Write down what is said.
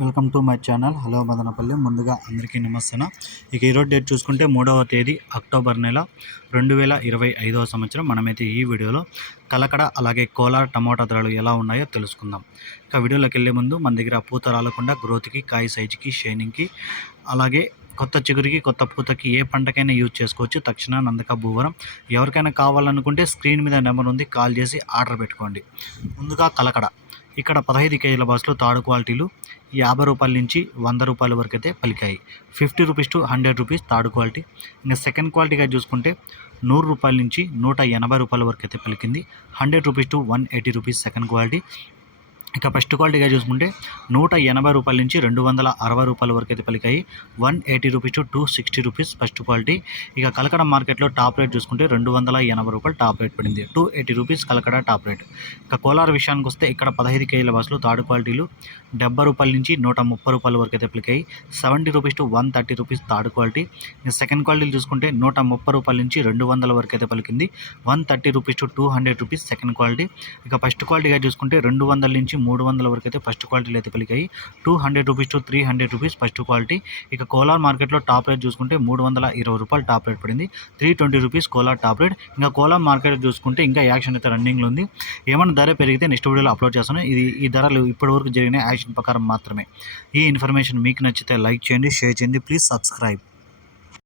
Welcome to my channel. Hello Madanapalle. ముందుగా అందరికీ నమస్తే ఇక ఈరోజు డేట్ చూసుకుంటే మూడవ తేదీ అక్టోబర్ నెల రెండు వేల ఇరవై ఐదవ సంవత్సరం. మనమైతే ఈ వీడియోలో కలకడ అలాగే కోలార్ టమోటా ధరలు ఎలా ఉన్నాయో తెలుసుకుందాం. ఇక వీడియోలోకి వెళ్ళే ముందు మన దగ్గర పూత రాలకుండా గ్రోత్కి కాయ సైజుకి షైనింగ్కి అలాగే కొత్త చిగురికి కొత్త పూతకి ఏ పంటకైనా యూజ్ చేసుకోవచ్చు. తక్షణ నందక భూవరం. ఎవరికైనా కావాలనుకుంటే స్క్రీన్ మీద నెంబర్ ఉంది కాల్ చేసి ఆర్డర్ పెట్టుకోండి. ముందుగా కలకడ. ఇక్కడ పదహైదు కేజీల బస్సులు తాడు క్వాలిటీలు యాభై రూపాయల నుంచి వంద రూపాయల వరకు అయితే పలికాయి. Fifty rupees to hundred rupees third quality. ఇంకా సెకండ్ క్వాలిటీగా చూసుకుంటే నూరు రూపాయల నుంచి నూట ఎనభై రూపాయల వరకు అయితే పలికింది. Hundred rupees to one eighty rupees second quality. ఇక ఫస్ట్ క్వాలిటీగా చూసుకుంటే నూట ఎనభై రూపాయల నుంచి రెండు వందల అరవై రూపాయల వరకు అయితే పలికాయి. One eighty rupees to two sixty rupees first quality. ఇక కలకడ మార్కెట్లో టాప్ రేట్ చూసుకుంటే రెండు వందల ఎనభై రూపాయలు టాప్ రేట్ పడింది. Two eighty rupees Kalakada top rate. ఇక కోలార్ విషయానికి వస్తే ఇక్కడ పదహైదు కేజీల బస్సులు థర్డ్ క్వాలిటీలు డెబ్బై రూపాయల నుంచి నూట ముప్పై రూపాయల వరకు అయితే పలికాయి. Seventy rupees to one thirty rupees third quality. ఇక సెకండ్ క్వాలిటీలు చూసుకుంటే నూట ముప్పై రూపాయల నుంచి రెండు వందల వరకు అయితే పలికింది. One thirty rupees to two hundred rupees second quality. ఇక ఫస్ట్ క్వాలిటీగా చూసుకుంటే రెండు వందల నుంచి మూడు వందల వరకు అయితే ఫస్ట్ క్వాలిటీలు అయితే పలికాయి. Two hundred rupees to three hundred rupees first quality. ఇక కోలార్ మార్కెట్లో టాప్ రేట్ చూసుకుంటే మూడు వందల ఇరవై రూపాయలు టాప్ రేట్ పడింది. Three twenty rupees Kolar top rate. ఇంకా కోలార్ మార్కెట్ చూసుకుంటే ఇంకా యాక్షన్ అయితే రన్నింగ్లో ఉంది. ఏమైనా ధర పెరిగితే నెక్స్ట్ వీడియోలో అప్లోడ్ చేస్తాను. ఇది ఈ ధరలు ఇప్పటివరకు జరిగిన యాక్షన్ ప్రకారం మాత్రమే. ఈ ఇన్ఫర్మేషన్ మీకు నచ్చితే లైక్ చేయండి షేర్ చేయండి. Please subscribe.